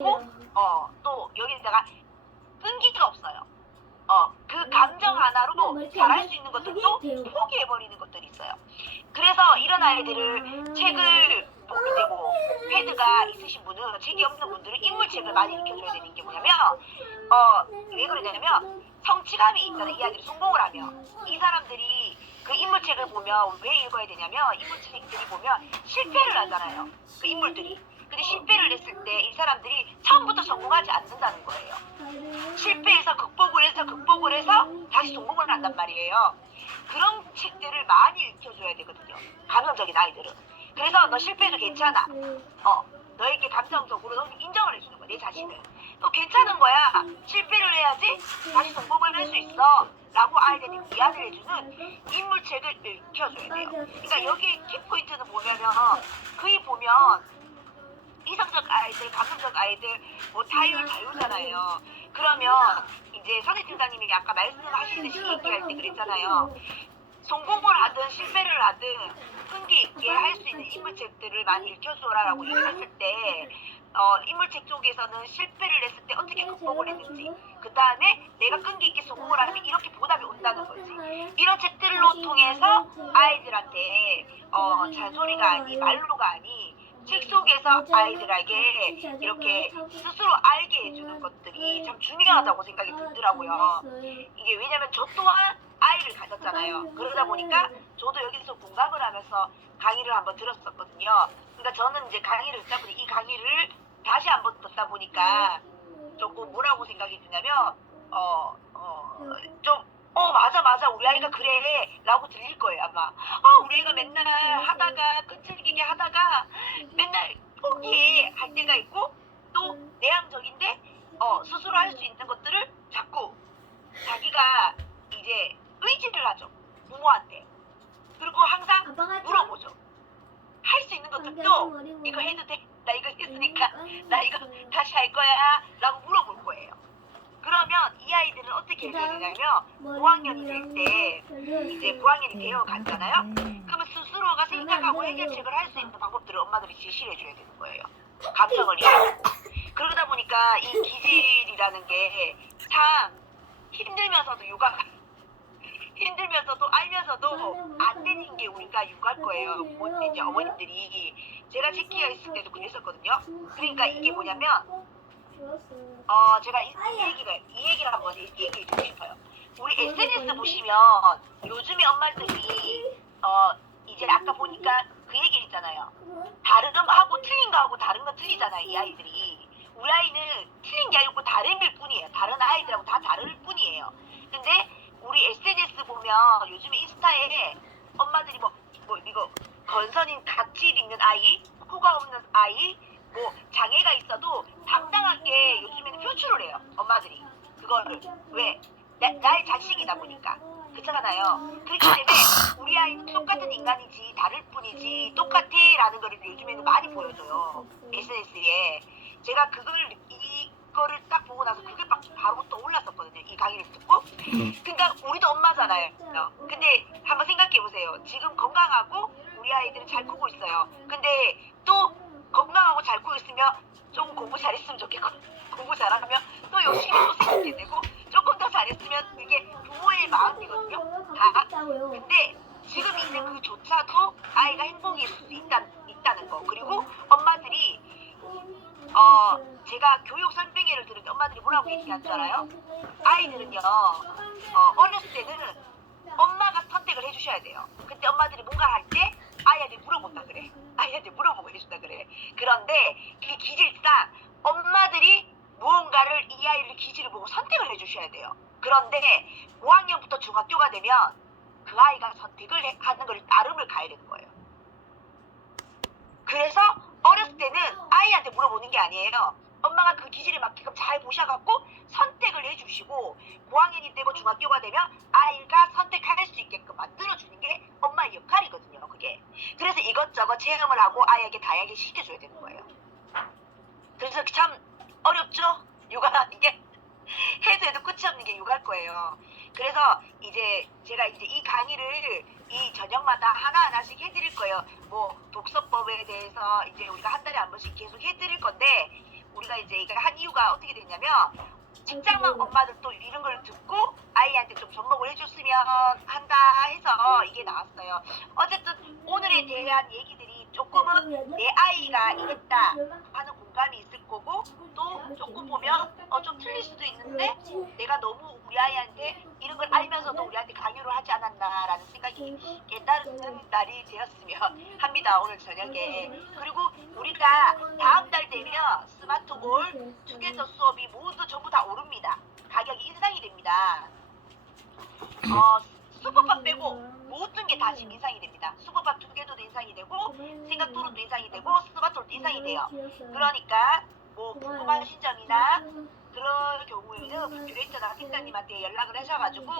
또 여기다가 끈기가 없어요. 그 감정 하나로 잘할 수 있는 것들도 포기해버리는 것들이 있어요. 그래서 이런 아이들을 책을 이제 뭐 패드가 있으신 분은, 책이 없는 분들은 인물책을 많이 읽혀줘야 되는 게 뭐냐면, 왜 그러냐면 성취감이 있잖아요. 이 아이들이 성공을 하면. 이 사람들이 그 인물책을 보면 왜 읽어야 되냐면, 인물책들이 보면 실패를 하잖아요. 그 인물들이. 근데 실패를 했을 때 이 사람들이 처음부터 성공하지 않는다는 거예요. 실패해서 극복을 해서 다시 성공을 한단 말이에요. 그런 책들을 많이 읽혀줘야 되거든요. 감성적인 아이들은. 그래서 너 실패해도 괜찮아. 너에게 감성적으로 인정을 해주는 거야, 내 자신을. 너 괜찮은 거야. 실패를 해야지 다시 성공을 할 수 있어. 라고 아이들에게 이야기를 해주는 인물책을 읽혀줘야 돼요. 그러니까 여기 키포인트는 보면은, 거의 보면 이성적 아이들, 감성적 아이들, 뭐 자유잖아요. 그러면 이제 선생님장님이 아까 말씀하시듯이 얘기할 때 그랬잖아요. 성공을 하든 실패를 하든 끈기 있게 할 수 있는 인물책들을 많이 읽혀줘라라고 얘기했을 때, 인물책 쪽에서는 실패를 했을 때 어떻게 극복을 했는지, 그 다음에 내가 끈기 있게 성공을 하면 이렇게 보답이 온다는 거지. 이런 책들로 통해서 아이들한테 잔소리가 아니, 말로가 아니, 책 속에서 아이들에게 이렇게 스스로 알게 해주는 것들이 참 중요하다고 생각이 들더라고요. 이게 왜냐면 저 또한 아이를 가졌잖아요. 그러다 보니까 저도 여기서 공감을 하면서 강의를 한번 들었었거든요. 그러니까 저는 이제 강의를 듣다 보니 이 강의를 다시 한번 듣다 보니까 조금 뭐라고 생각이 드냐면 맞아 우리 아이가 그래 라고 들릴 거예요 아마. 우리 애가 맨날 하다가 끈질기게 하다가 맨날 포기해 할 때가 있고, 또 내향적인데 스스로 할 수 있는 것들을 자꾸 자기가 이제 의지를 하죠, 부모한테. 그리고 항상 물어보죠. 할 수 있는 것들도 이거 해도 돼? 나 이거 했으니까 나 이거 다시 할 거야 라고 물어볼 거예요. 그러면 이 아이들은 어떻게 해야 되냐면, 5학년이 될 때 이제 9학년이 되어 갔잖아요. 그러면 스스로가 생각하고 해결책을 할 수 있는 방법들을 엄마들이 제시를 해줘야 되는 거예요. 감정을 이해하고. 그러다 보니까 이 기질이라는 게 참 힘들면서도 힘들면서도 알면서도 안 되는 게 우리가 육아일 거예요. 이제 어머님들이. 제가 체키어 있을 때도 그랬었거든요. 그러니까 이게 뭐냐면, 제가 이 얘기를 한번 얘기해 주고 싶어요. 우리 SNS 보시면 요즘에 엄마들이 이제 아까 보니까 그 얘기 있잖아요. 다른 거하고 틀린 거하고 다른 건 틀리잖아요, 이 아이들이. 우리 아이는 틀린 게 아니고 다름일 뿐이에요. 다른 아이들하고 다 다를 뿐이에요. 근데 우리 SNS 보면 요즘에 인스타에 엄마들이 뭐 이거 건선인 각질 있는 아이, 코가 없는 아이, 뭐 장애가 있어도 당당하게 요즘에는 표출을 해요, 엄마들이. 그거를 왜? 나의 자식이다 보니까. 그렇잖아요. 그렇기 때문에 우리 아이는 똑같은 인간이지 다를 뿐이지 똑같아 라는 거를 요즘에는 많이 보여줘요, SNS에. 제가 이거를 딱 보고 나서 그게 막 바로 떠올랐었거든요, 이 강의를 듣고. 그러니까 우리도 엄마잖아요. 근데 한번 생각해보세요. 지금 건강하고 우리 아이들은 잘 크고 있어요. 근데 또 건강하고 잘 크고 있으면 좀 공부 잘했으면 좋겠고, 공부 잘하면 또 열심히 또 생기게 되고, 조금 더 잘했으면 이게 부모의 마음이거든요, 다. 근데 지금 있는 그조차도 아이가 행복일 수 있다는 거. 그리고 엄마들이 제가 교육 설명회를 들을 때 엄마들이 뭐라고 얘기한 줄 알아요? 아이들은요, 어렸을 때는 엄마가 선택을 해주셔야 돼요. 그때 엄마들이 뭔가 할 때 아이한테 물어본다 그래. 아이한테 물어보고 해준다 그래. 그런데 그 기질상 엄마들이 무언가를 이 아이를 기질을 보고 선택을 해주셔야 돼요. 그런데 5학년부터 중학교가 되면 그 아이가 선택을 하는 걸 나름을 가야 되는 거예요. 그래서 어렸을 때는 아이한테 물어보는 게 아니에요. 엄마가 그 기질에 맞게끔 잘 보셔갖고 선택을 해주시고, 5학년이 되고 중학교가 되면 아이가 선택할 수 있게끔 만들어주는 게 엄마의 역할이거든요, 그게. 그래서 이것저것 체험을 하고 아이에게 다양하게 시켜줘야 되는 거예요. 그래서 참 어렵죠? 육아라는 게. 해도 끝이 없는 게 육아일 거예요. 그래서 이제 제가 이제 이 강의를 이 저녁마다 하나하나씩 해드릴 거예요. 뭐 독서법에 대해서 이제 우리가 한 달에 한 번씩 계속 해드릴 건데, 우리가 이제 이거 한 이유가 어떻게 됐냐면 직장맘 엄마들도 이런 걸 듣고 아이한테 좀 접목을 해줬으면 한다 해서 이게 나왔어요. 어쨌든 오늘에 대한 얘기들이 조금은 내 아이가 이랬다 하는 공감이 있을 거고, 또 조금 보면 좀 틀릴 수도 있는데 내가 너무 우리 아이한테 이런 걸 알면서도 우리한테 강요를 하지 않았나라는 생각이 깨달은 날이 되었으면 합니다. 오늘 저녁에. 그리고 우리가 다음 달 되면 스마트볼 투게더 수업이 모두 전부 다 오릅니다. 가격이 인상이 됩니다. 슈퍼팝 빼고 모든 게 다 지금 인상이 됩니다. 슈퍼팝 투게더도 인상이 되고 생각토론도 인상이 되고 스마트볼도 인상이 돼요. 그러니까 뭐 궁금하신 점이나 그럴 경우에는 뷰레이터나 팀장님한테 연락을 하셔가지고